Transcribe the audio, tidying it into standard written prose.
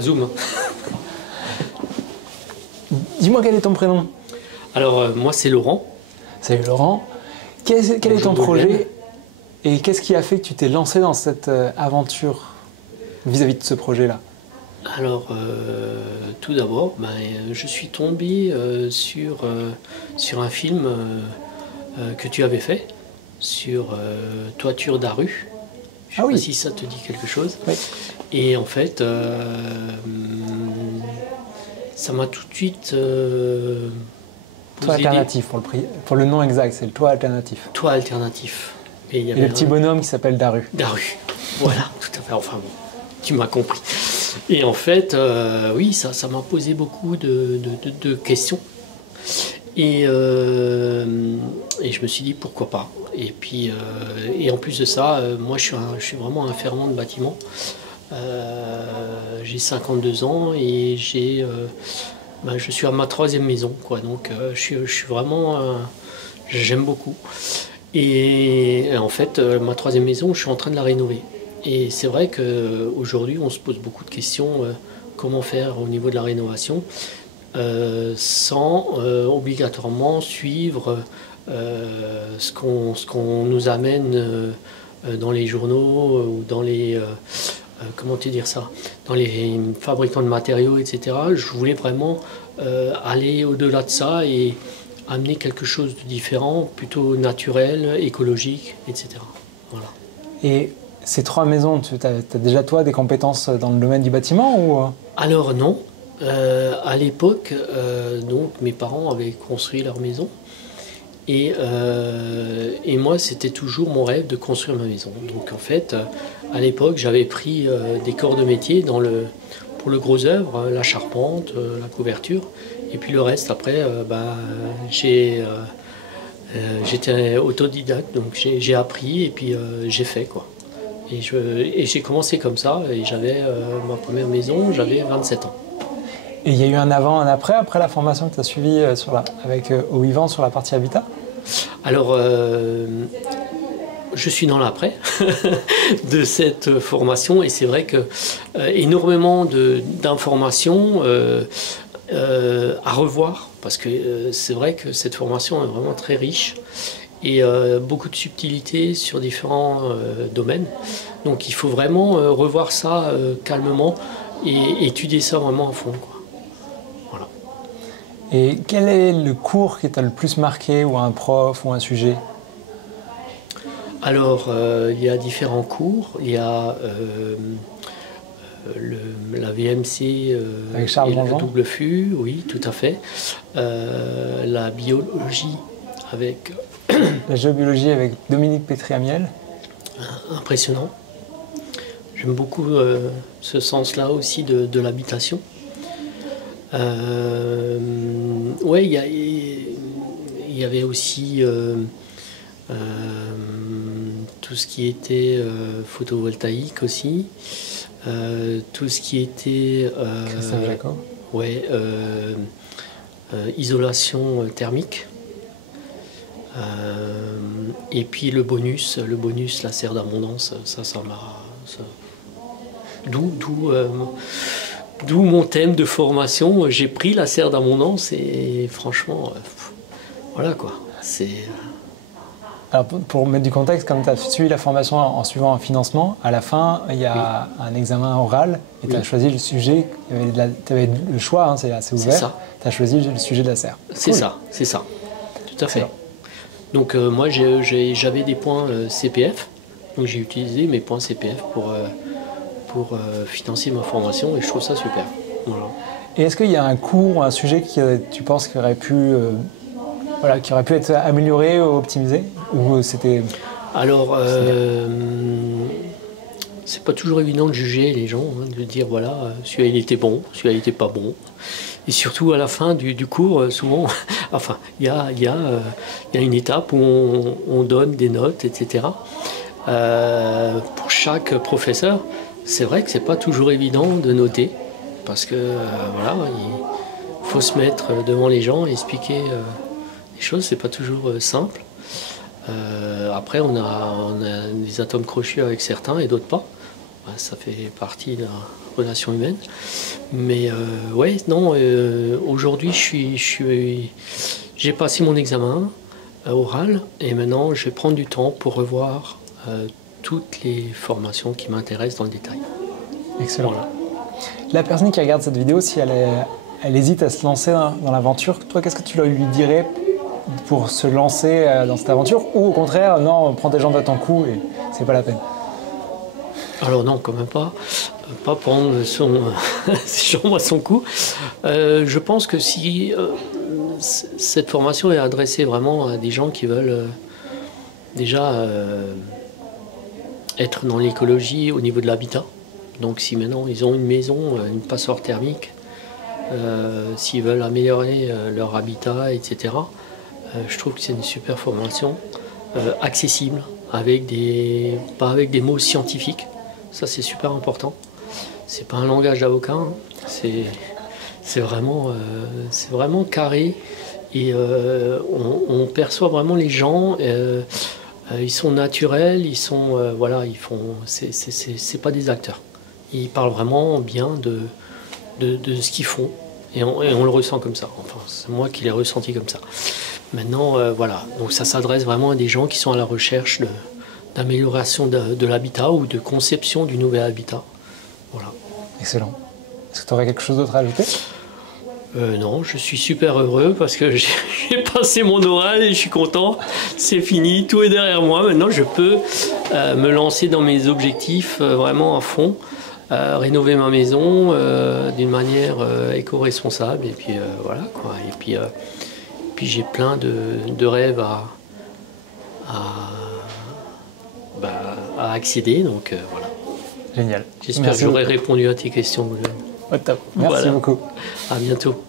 Zoom. Dis-moi quel est ton prénom? Alors, moi, c'est Laurent. Salut Laurent. Quel est ton projet et qu'est-ce qui a fait que tu t'es lancé dans cette aventure vis-à-vis de ce projet-là? Alors, tout d'abord, je suis tombé sur un film que tu avais fait sur Toiture d'Aru. Je ne sais pas si ça te dit quelque chose. Oui. Et en fait, ça m'a tout de suite Toit alternatif, pour le nom exact, c'est le toit alternatif. Toit alternatif. Et le petit bonhomme qui s'appelle Daru. Daru, voilà, tout à fait. Enfin bon, tu m'as compris. Et en fait, oui, ça m'a posé beaucoup de questions. Et je me suis dit pourquoi pas. Et puis, et en plus de ça, moi je suis vraiment un fervent de bâtiment. J'ai 52 ans et je suis à ma 3e maison, quoi. Donc je suis vraiment, j'aime beaucoup. Et en fait, ma 3e maison, je suis en train de la rénover. Et c'est vrai qu'aujourd'hui, on se pose beaucoup de questions, comment faire au niveau de la rénovation, sans obligatoirement suivre ce qu'on nous amène dans les journaux ou dans les... comment te dire ça, dans les fabricants de matériaux, etc. Je voulais vraiment aller au-delà de ça et amener quelque chose de différent, plutôt naturel, écologique, etc. Voilà. Et ces 3 maisons, tu as déjà toi des compétences dans le domaine du bâtiment ou... Alors non. À l'époque, donc mes parents avaient construit leur maison. Et moi, c'était toujours mon rêve de construire ma maison. Donc en fait, à l'époque, j'avais pris des corps de métier pour le gros œuvre, la charpente, la couverture. Et puis le reste, après, j'étais autodidacte, donc j'ai appris et puis j'ai fait, quoi. Et j'ai commencé comme ça, et j'avais ma première maison, j'avais 27 ans. Et il y a eu un avant, un après la formation que tu as suivie avec Au Vivant sur la partie habitat? Alors, je suis dans l'après de cette formation, et c'est vrai que énormément d'informations à revoir, parce que c'est vrai que cette formation est vraiment très riche et beaucoup de subtilités sur différents domaines. Donc il faut vraiment revoir ça calmement et étudier ça vraiment à fond, quoi. Voilà. Et quel est le cours qui t'a le plus marqué, ou un prof, ou un sujet? Alors, il y a différents cours. Il y a la VMC avec Charles et la Bonjean. double FU, oui, tout à fait. La biologie avec... La géobiologie avec Dominique Pétri-Amiel. Impressionnant. J'aime beaucoup ce sens-là aussi de l'habitation. Ouais, il y avait aussi tout ce qui était photovoltaïque aussi, tout ce qui était Christophe Jacob. Ouais, isolation thermique, et puis le bonus, la serre d'abondance, ça m'a... D'où mon thème de formation. J'ai pris la serre d'abondance et franchement, voilà quoi. Alors pour mettre du contexte, comme tu as suivi la formation en suivant un financement, à la fin, il y a un examen oral et tu as choisi le sujet. Tu avais le choix, hein, c'est assez ouvert. Tu as choisi le sujet de la serre. C'est ça, tout à fait. Donc moi, j'avais des points CPF, donc j'ai utilisé mes points CPF pour financer ma formation, et je trouve ça super. Voilà. Et est-ce qu'il y a un cours, un sujet que tu penses qui aurait pu être amélioré ou optimisé, ou c'était... Alors, c'est pas toujours évident de juger les gens, hein, de dire voilà, celui-là il était bon, celui-là il était pas bon. Et surtout à la fin du cours, souvent, enfin, il y a une étape où on donne des notes, etc. Pour chaque professeur, c'est vrai que c'est pas toujours évident de noter, parce que voilà, il faut se mettre devant les gens et expliquer les choses, c'est pas toujours simple. Après, on a des atomes crochus avec certains et d'autres pas. Ça fait partie relations humaines. Mais ouais, non, aujourd'hui, j'ai passé mon examen oral et maintenant, je vais prendre du temps pour revoir toutes les formations qui m'intéressent dans le détail. Excellent. Voilà. La personne qui regarde cette vidéo, si elle hésite à se lancer dans l'aventure, toi, qu'est-ce que tu lui dirais pour se lancer dans cette aventure? Ou au contraire, non, prends tes jambes à ton cou et c'est pas la peine? Alors non, quand même pas. Pas prendre ses jambes à son cou. Je pense que si cette formation est adressée vraiment à des gens qui veulent déjà être dans l'écologie au niveau de l'habitat. Donc si maintenant ils ont une maison, une passoire thermique, s'ils veulent améliorer leur habitat, etc., je trouve que c'est une super formation, accessible, pas avec des mots scientifiques. Ça c'est super important. C'est pas un langage d'avocat, hein. C'est vraiment carré et on perçoit vraiment les gens. Ils sont naturels, ils sont voilà, c'est pas des acteurs. Ils parlent vraiment bien de ce qu'ils font et on le ressent comme ça. Enfin, c'est moi qui l'ai ressenti comme ça. Maintenant, voilà, donc ça s'adresse vraiment à des gens qui sont à la recherche d'amélioration de l'habitat ou de conception du nouvel habitat. Voilà. Excellent. Est-ce que tu aurais quelque chose d'autre à ajouter? Non, je suis super heureux parce que j'ai passé mon oral et je suis content. C'est fini, tout est derrière moi. Maintenant, je peux me lancer dans mes objectifs vraiment à fond, rénover ma maison d'une manière éco-responsable. Et puis voilà quoi. Et puis j'ai plein de rêves à accéder. Donc voilà. Génial. J'espère que j'aurai répondu à tes questions, Boulogne. Au top. Merci beaucoup. À bientôt.